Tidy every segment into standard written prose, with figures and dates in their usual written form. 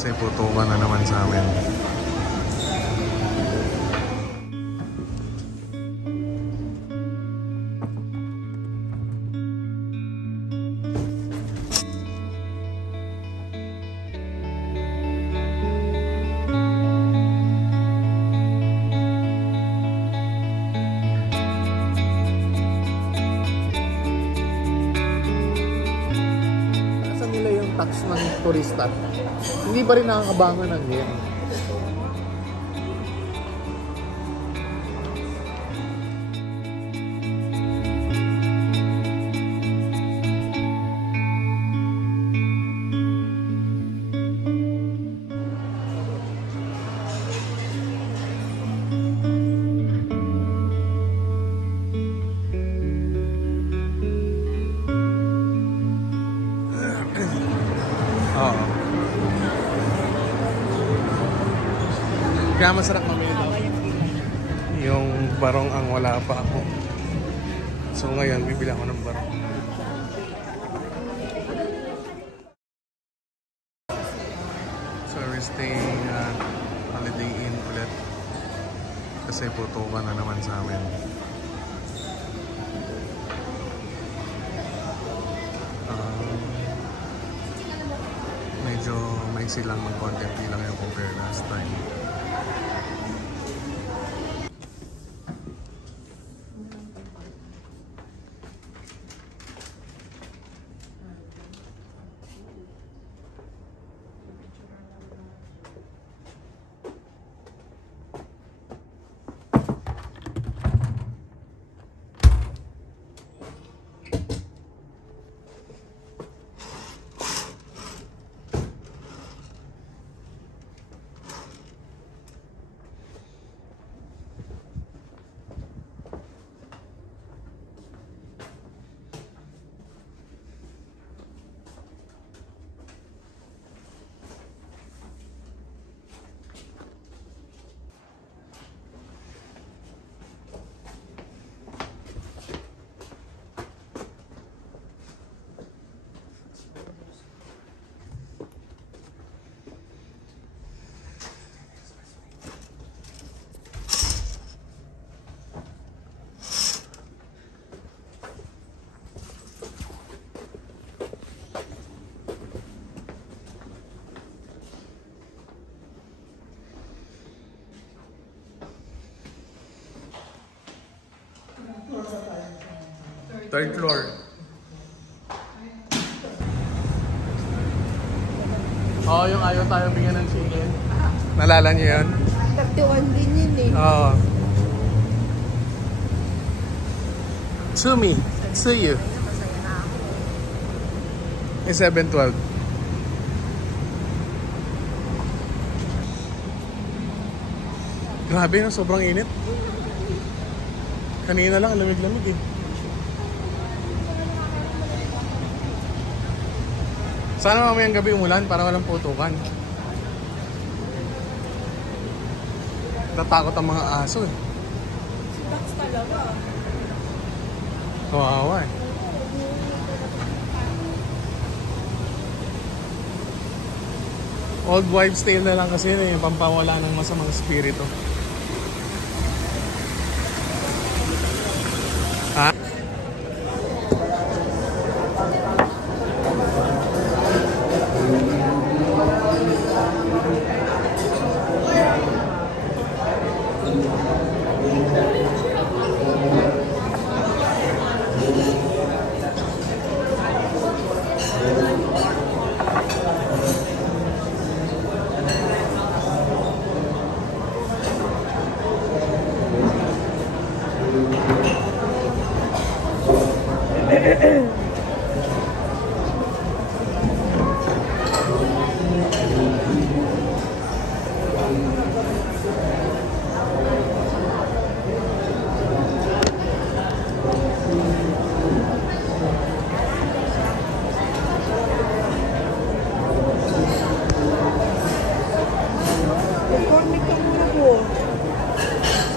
Kasi putukan na naman sa amin. Tax ng turista, hindi pa rin nakakabangan ng yen. Kaya masarap mamili daw. Yung barong ang wala pa ako. So ngayon, bibili ako ng barong. So we're staying at Holiday Inn ulit. Kasi putukan na naman sa amin. Medyo maiksi lang ng konti. Hindi lang yung compare last time. Third floor. Oo, yung ayaw tayo bigyan ng chicken. Nalala niyo yun? 31 din yun eh. Oo. Tsumi. Tsuyu. May 712. Grabe na, sobrang init. Kanina lang, lamig-lamig eh. Sana mamayang gabi umulan para walang putukan. Tatakot ang mga aso eh. Si Dax talaga. Kawawa eh. Old wives tale na lang kasi yung pampawala ng masamang spirito. Ha?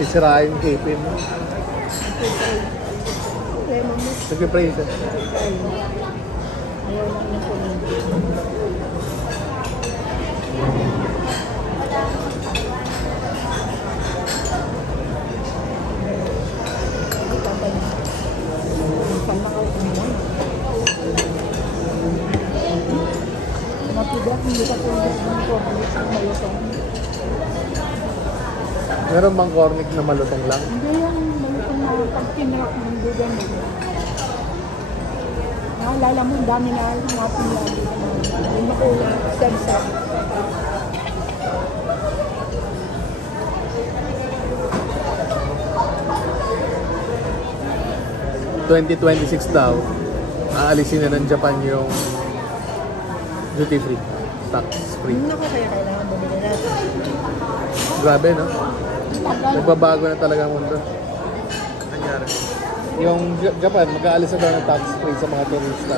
Sisirain yung kipin mo. Nag-pray siya. Ayaw lang yung hindi ka pwede ng cornix na malutong. Meron bang cornic na malutong lang? Hindi yung malutong na pag kinrock mo, hindi ganun. Naalala mo, ang dami na mga pinlagi. Yung makula, sad-sad. ...2026 daw, aalisin na ng Japan yung duty free, tax free. Hindi ako kaya kailangan bumili natin. Grabe, no? Nagbabago na talaga ang mundo. Nangyari. Yung Japan, mag-aalis na daw ng tax free sa mga turista.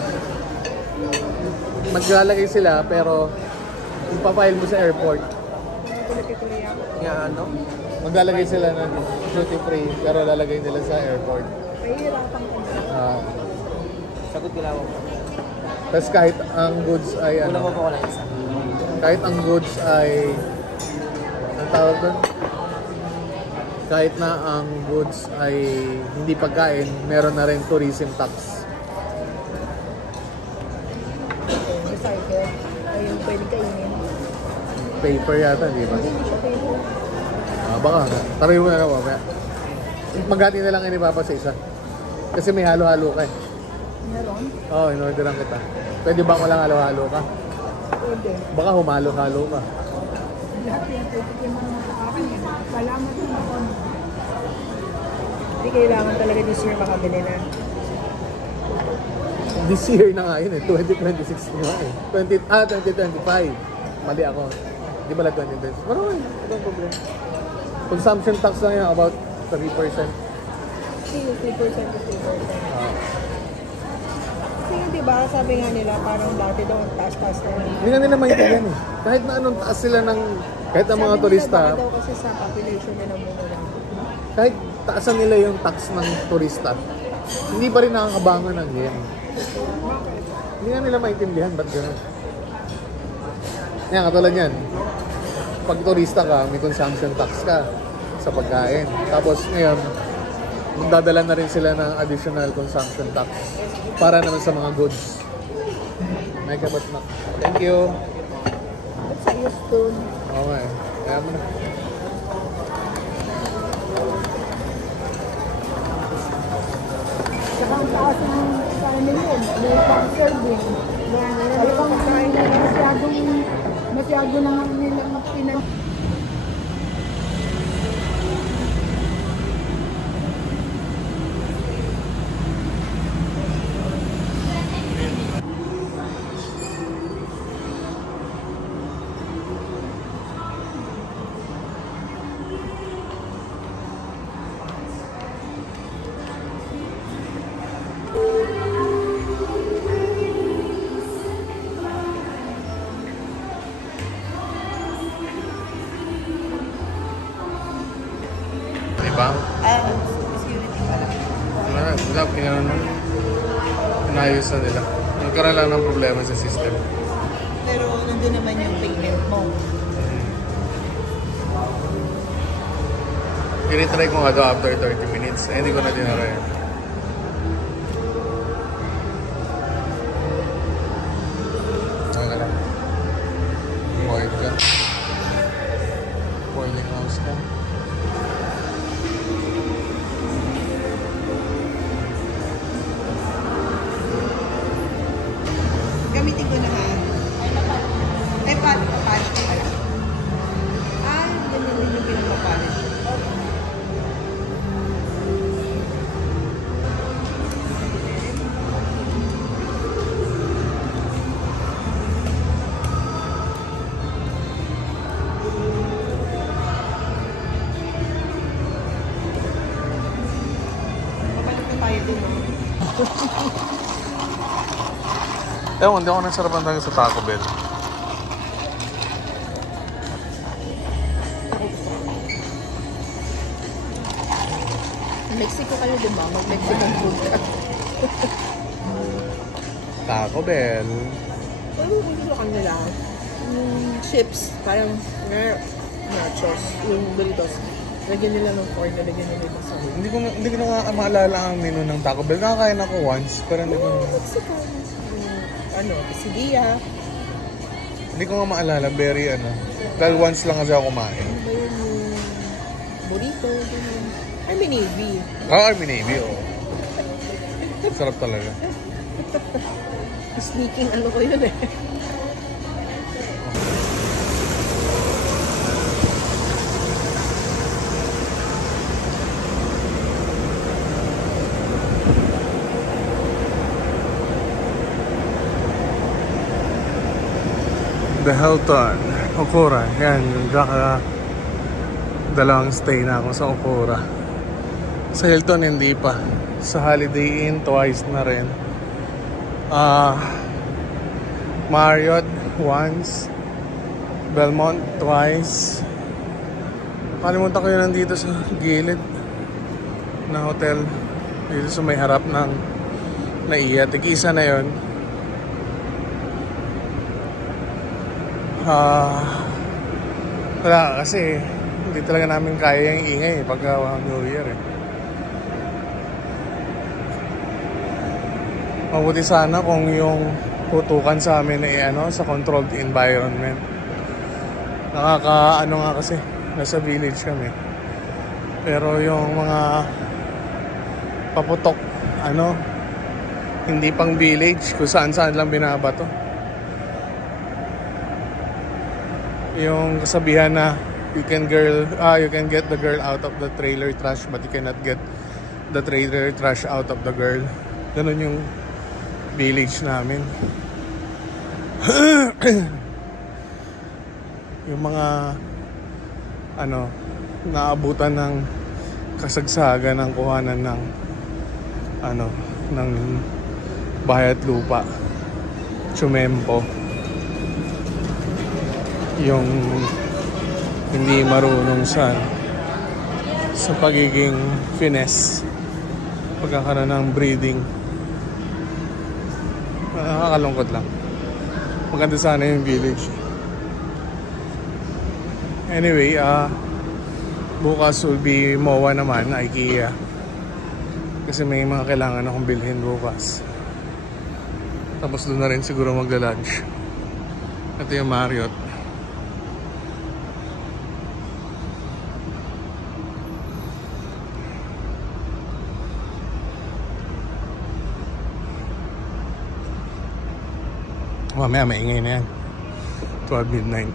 Maglalagay sila, pero ipapile mo sa airport. Tuloy-tuloy ako. Nga ano? Maglalagay sila ng duty free, pero lalagay nila sa airport. Pahihirapan ka na. Sagot ko lang ako. Tapos kahit ang goods ay ano, kahit ang goods ay ang tawag doon? Kahit na ang goods ay hindi pagkain, meron na rin tourism tax. Recycle. Ayun, pwede kainin. Paper yata, di ba? Hindi siya paper. Baka, taray mo na lang mamaya. Maghati na lang inipapa sa isa. Kasi may halo-halo ka eh. Meron? Oo, in-orderan kita. Pwede ba ko lang halo-halo ka? Pwede. Baka humalo-halo ka. Lahat yan, pwede mo naman sa akin eh. Salamat din ako. Hindi kailangan talaga this year makabili na. This year na nga yun eh. 2026 na nga eh. 2025. Mali ako. Di ba lang 2026? Marami. Ito ang problema. Consumption tax lang yan about 3%. Kasi 3% to 3%. Kasi nga diba, sabi nga nila parang dati daw ang taas-taas na yun. Hindi nga nila maintindihan eh. Kahit na anong taas sila ng... Kahit ang mga turista... Sabi nila daw kasi sa population nila muna lang. Kahit taasan nila yung tax ng turista, hindi pa rin nakakabangon ng yen. Hindi nga nila maintindihan, ba't gano'n? Yan, katulad yan. Pag turista ka, may consumption tax ka sa pagkain. Tapos ngayon, magdadala na rin sila ng additional consumption tax para naman sa mga goods. May kabat na. Thank you. Sa Houston. Okay. Kaya mo na. Saka ang taas ng kanin yun. May pang serving. Ay pang kain na masyado na nilang pinag... Diba? Security pala. Inayos na nila. Nagkaroon lang ng problema sa system. Pero nandun naman yung payment mo. Tinitry ko nga daw after 30 minutes. Eh, hindi ko na dinara yun. Okay lang. Boil ka. Boiling house ka. Gamitin ko naman. Ay, polish ko pala. Ay, ganyan din yung pinag-polish. Mabalik na tayo din, no? Ewan, hindi ako nasarapan tayo sa Taco Bell. Mexico kayo, di ba? Mag-Mexican food ka. Taco Bell. Ano yung gusto kanila? Yung chips, parang nachos, yung burritos. Lagyan nila ng corn, lagyan nila ng sauce. Hindi ko na maalala ang menu ng Taco Bell. Nakakain ako once, pero hindi ko... Mexican. Ano, quesadilla. Hindi ko nga maalala, very ano. Dahil once lang kasi ako kumain. Ano ba yun yung burrito? Army Navy. Army Navy, oo. Sarap talaga. Sneaking ano ko yun eh. The Hilton, Okura. Yan, dalawang stay na ako sa Okura. Sa Hilton, hindi pa. Sa Holiday Inn, twice na rin. Marriott, once. Belmont, twice. Kalimutan ko yun nandito sa gilid na hotel. Dito sa may harap ng Naiya. Tig-isa na yun. Wala kasi hindi talaga namin kaya yung ingay pagka New Year eh. Mabuti sana kung yung putukan sa amin ay sa controlled environment. Nakaka nga kasi nasa village kami. Pero yung mga paputok hindi pang village kung saan lang binabato. Yung kasabihan na you can get the girl out of the trailer trash but you cannot get the trailer trash out of the girl. Ganun yung village namin. Yung mga naabutan ng kasagsagan ng kuhanan ng ng bahay at lupa, tsumempo, yung hindi marunong sa pagiging finesse, pagkakaroon ng breeding. Nakakalungkot lang. Maganda sana yung village. Anyway, bukas will be MOA naman, IKEA. Kasi may mga kailangan akong bilhin bukas. Tapos doon na rin siguro magla-lunch. Ito yung Marriott. Mamaya maingay na yan. 12 midnight.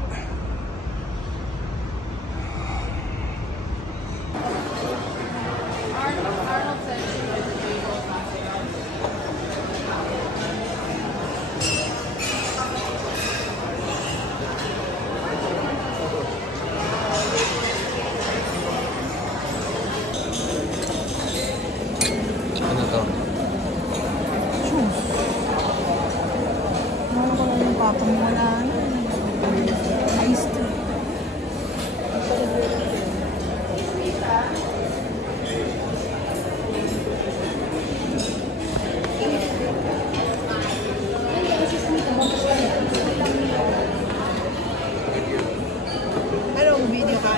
Ano to? Wala na. Ice tea. Anong video ka?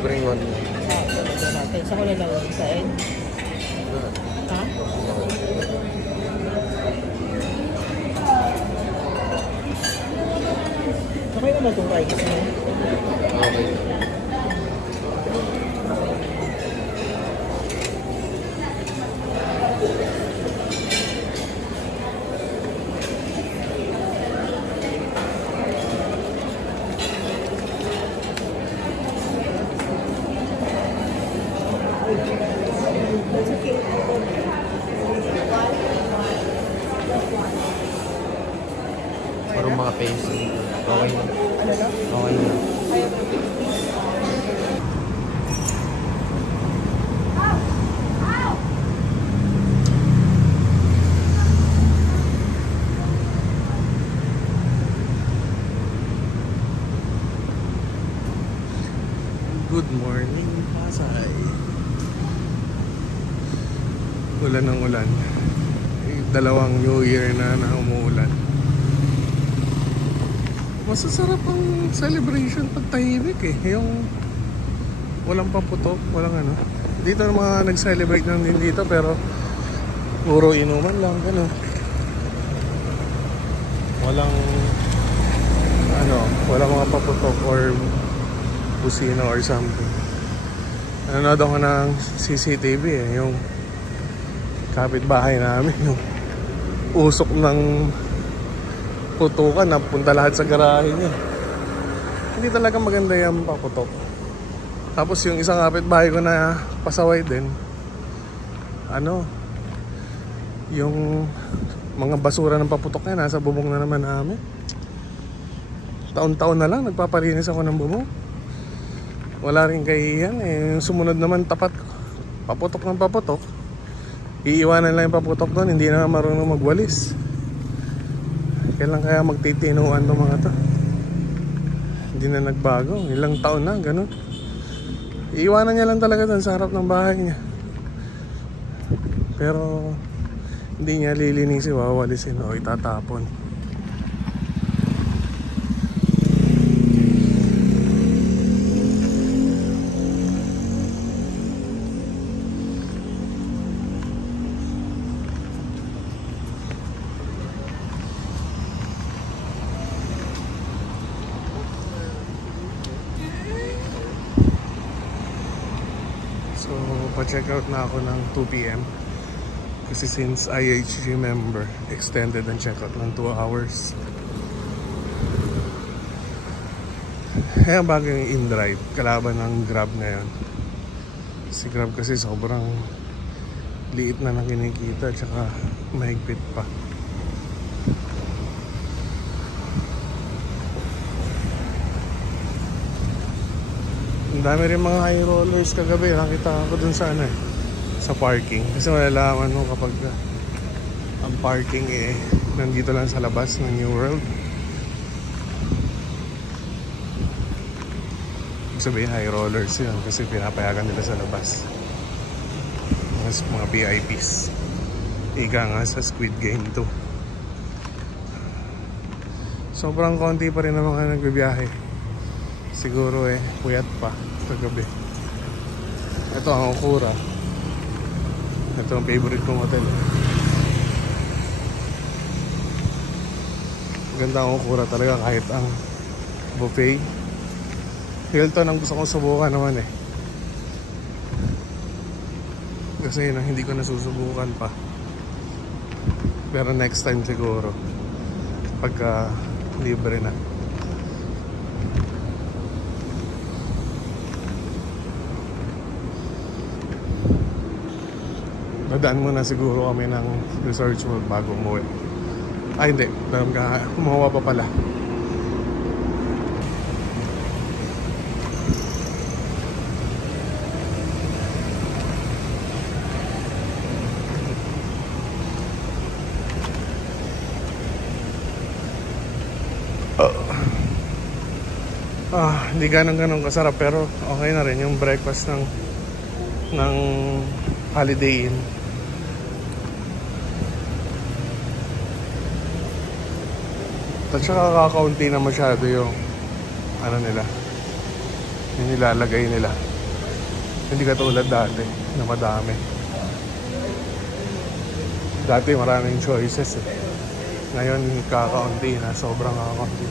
Bring one. Sa ko lalawag sa end. Ha? na itong rice mo. Okay. That's okay. Parang mga paste. Okay na. Ano na? Okay na. Good morning, Pasay. Ulan ng ulan. Dalawang New Year na umuulan. Masasarap ang celebration pag tahimik eh. Yung walang paputok, walang ano. Dito ang mga nag-celebrate lang din dito pero puro inuman lang, gano'n. Walang ano, walang mga paputok or busina or something. Nanonood ako ng CCTV eh, yung kapitbahay namin, yung usok ng putukan, napunta lahat sa garahe niya. Hindi talaga maganda yung paputok. Tapos yung isang kapitbahay ko na pasaway din, ano, yung mga basura ng paputok niya nasa bubong na naman namin. Taon-taon na lang nagpapalinis ako ng bubong. Wala rin kahiyan eh. Yung sumunod naman tapat paputok ng paputok, iiwanan lang yung paputok doon, hindi na marunong magwalis. Kailan kaya magtitinuan ng mga to? Hindi na nagbago, ilang taon na ganun. Iiwanan niya lang talaga doon sa harap ng bahay niya, pero hindi niya lilinisin, wawalisin o itatapon. So, pa-check out na ako ng 2 PM. Kasi since IHG member, extended ang checkout ng 2 hours. Kaya bago yung in-drive, kalaban ng Grab ngayon. Si Grab kasi sobrang liit na kinikita, tsaka mahigpit pa. Ang dami rin mga high rollers kagabi. Nakita ko dun sa ano eh, sa parking. Kasi malalaman mo kapag ang parking eh nandito lang sa labas ng New World. Sabihin high rollers yun kasi pinapayagan nila sa labas. Mga VIPs. Ika nga sa Squid Game 2. Sobrang konti pa rin ang mga nagbibiyahe. Siguro eh, puyat pa kagabi. Ito ang Okura. Ito ang favorite kong hotel. Ganda ang Okura talaga kahit ang buffet. Hilton ang gusto kong subukan naman eh. Kasi yun, hindi ko nasusubukan pa. Pero next time siguro pagka libre na. Nadaan muna siguro kami ng Resorts World bago umuwi. Ay hindi, kumawa pa pala. Hindi ganun kasarap pero okay na rin yung breakfast ng Holiday Inn. At saka kakaunti na masyado yung ano nila, yung nilalagay nila. Hindi katulad dati na madami. Dati maraming choices eh. Ngayon kakaunti na, sobrang kakaunti.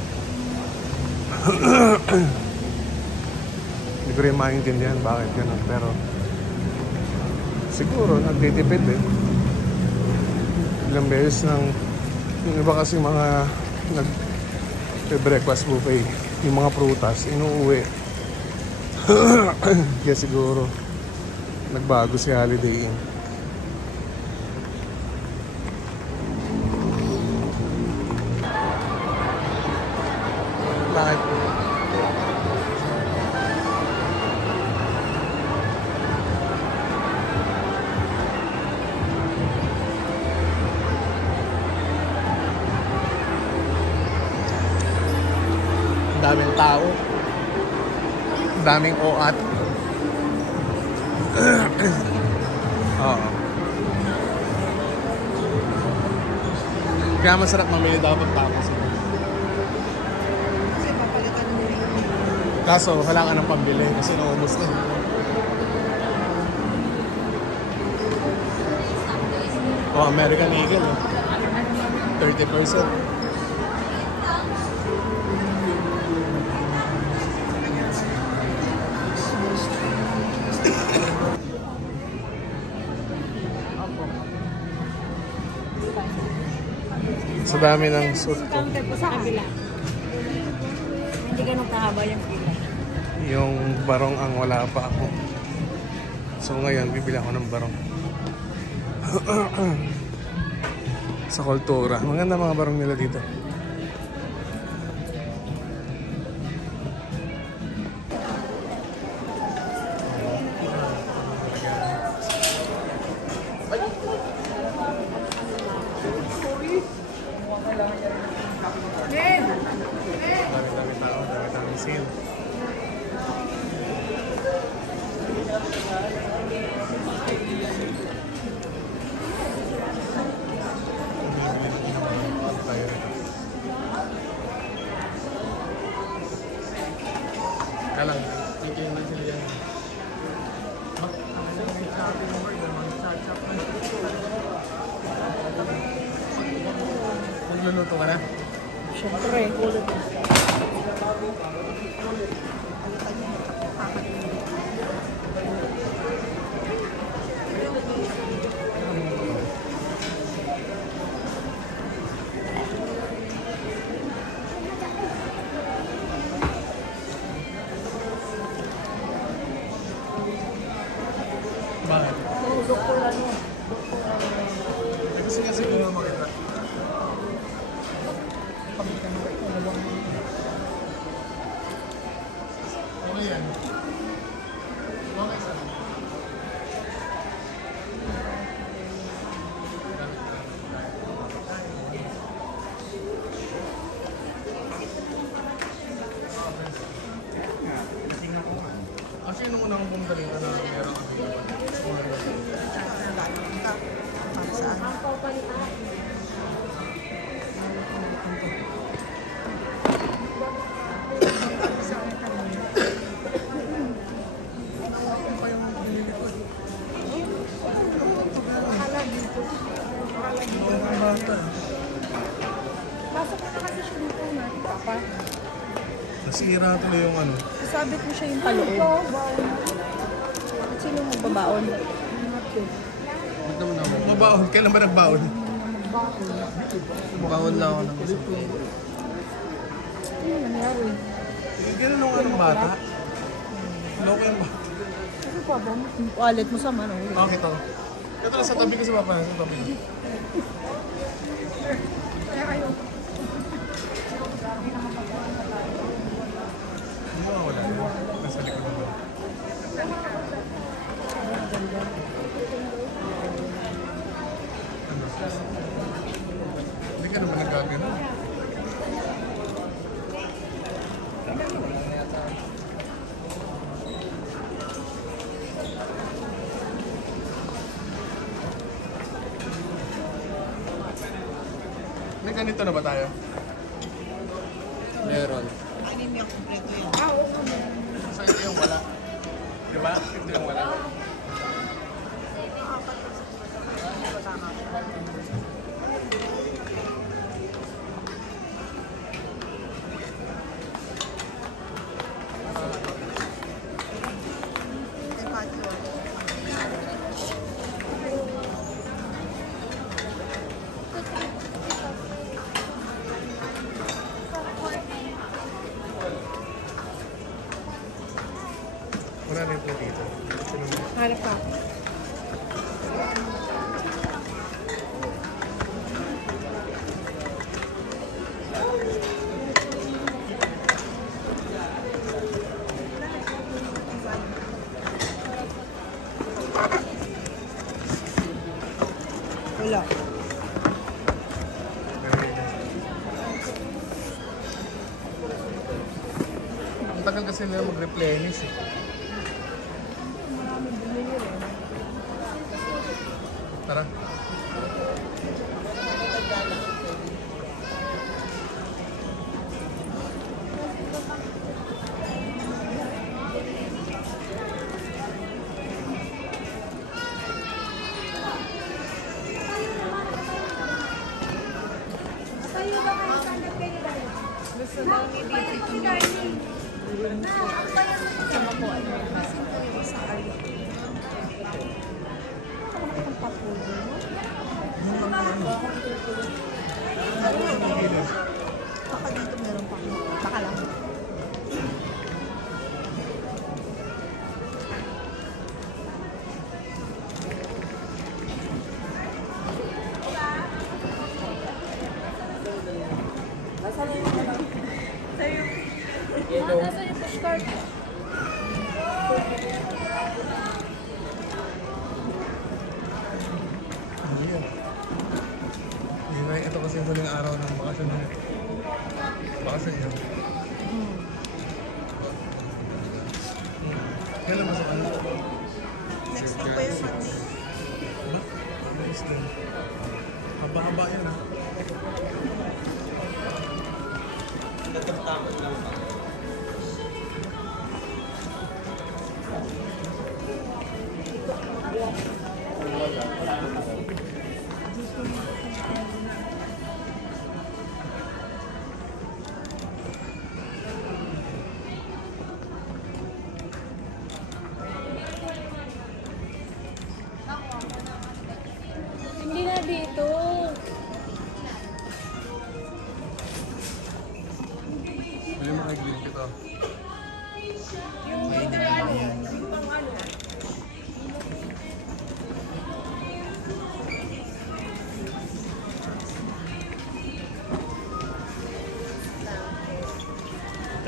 Hindi ko rin maintindihan bakit ganun, pero siguro nagtitipid eh. Ilang beses ng yung iba kasi mga nag-breakfast buffet, yung mga prutas inuuwi. Kaya siguro nagbago si Holiday Inn. Bakit? Daming tao. Daming oat. Oo. Kaya masarap mamili dapat tapos. Kasi papalitan mo yung... Kaso wala ka ng pambili kasi naubos na. Oh, American Eagle. 30%. Sa dami ng suit ko. Counter po sa kabila. Hindi ganun kahaba yung pila. Yung barong ang wala pa ako. So ngayon, bibili ako ng barong. Sa Kultura. Maganda mga barong nila dito. Dami tao, dami sale. Kalang, bigyan na sila yan. Magluluto ka na? Siyempre. Bakit? Kasi kung makita. Okay yan. Okay saan? Actually, nung unang bumalik na meron kami Para saan? Pasok na kasi siya dito na. Papa. nasira tuloy yung ano. Sabit mo siya yung paloob. At sino magbabaon? Mabaon? Kailan ba nagbaon? Bawal lang ako ng gusto. Ano nangyari? Ganun nung anong bata. Loko yung bata. Ano pa ba? Yung wallet mo sa mano. Okay to. Ito na sa tabi ko si Papa. Sa tabi. Kaya kayo. Hindi mo wala. Nasa likod na ba? Hindi ka naman nagagano. May ganito na ba tayo? Meron. So ito yung wala. Diba? Ito yung wala. wala na yung platito. Harap ka. Wala. Ang tagal kasi nila mag-replenish eh. Tara. Gusto daw ni Dito itong sama ko ano. Sa Arlo. Ang papulo. Baka dito meron pa. Baka lang. Nasa yung pushcart. Ito kasi yung huling araw ng bakasyon nila. Bakasyon yun. Kailan masok ano? Next week pa yung Monday. Ba? Nice din. Haba-haba yan ah. Hindi na dito. May makagilip ito.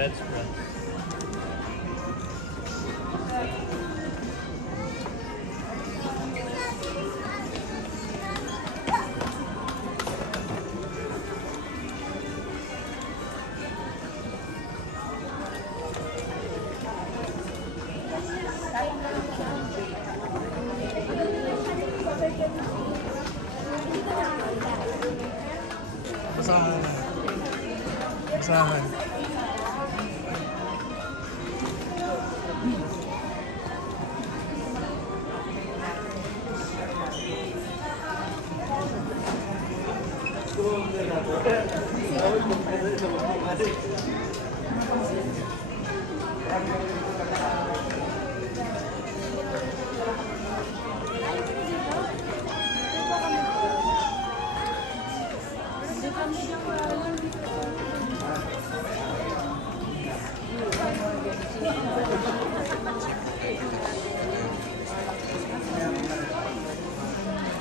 Bedspread. Basahan. Basahan.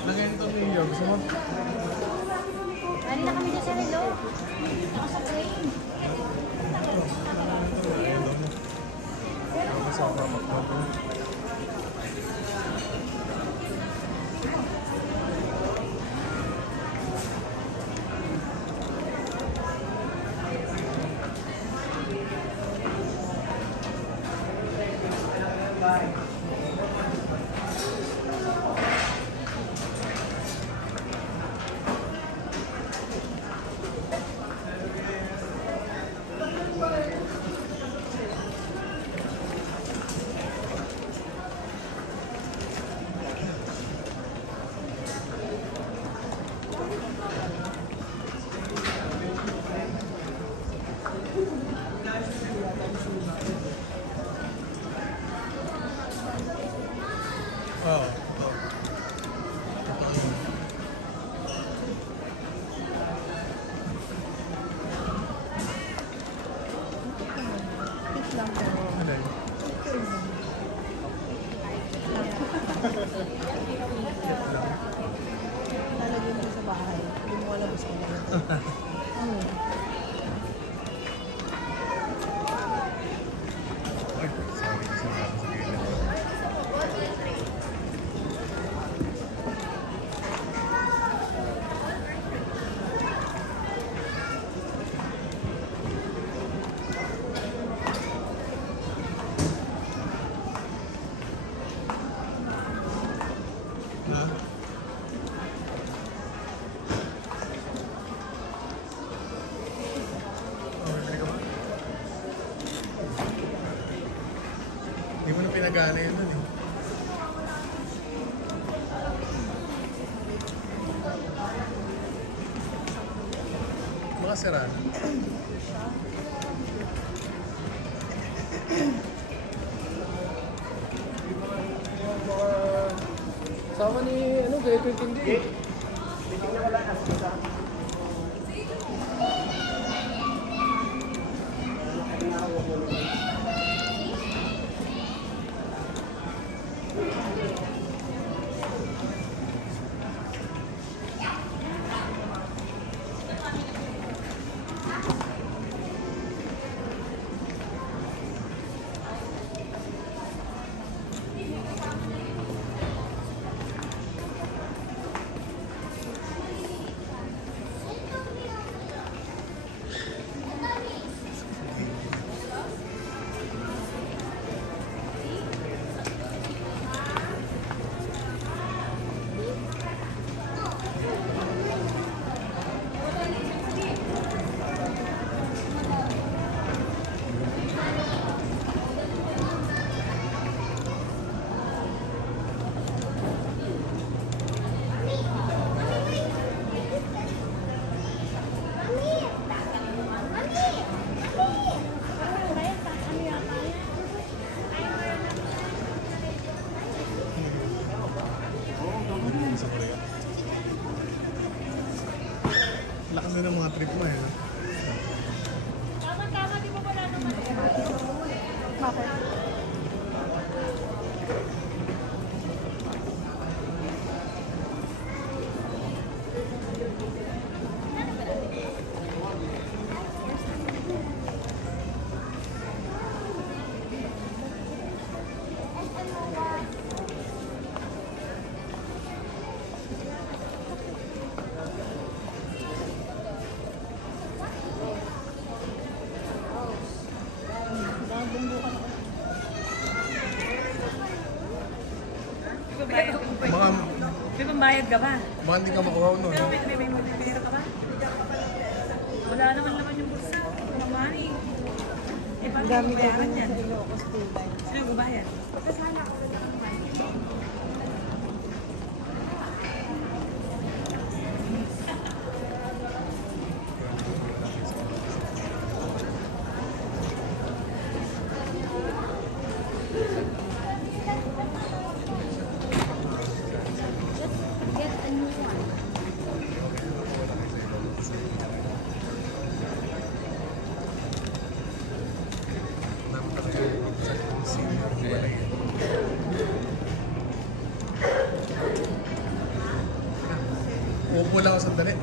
Lagyan ito ninyo. Gusto mo? Dali na kami dyan sa relo. Ako sa train. nagana yun dun eh. Baka sira na. Sama ni, ano, Greg Quintindi. Lakas na ng mga trip mo eh. No? Tama-tama, di ba wala naman? Bakit? Baka, May pambayad ka ba? baka hindi ka makuha nun. May mabibira ka ba? Wala naman naman yung bulsa. Walang money. Eh, paano yung bayaran yan? Sino yung babayad? Get a new one. Uupo lang ako sandali.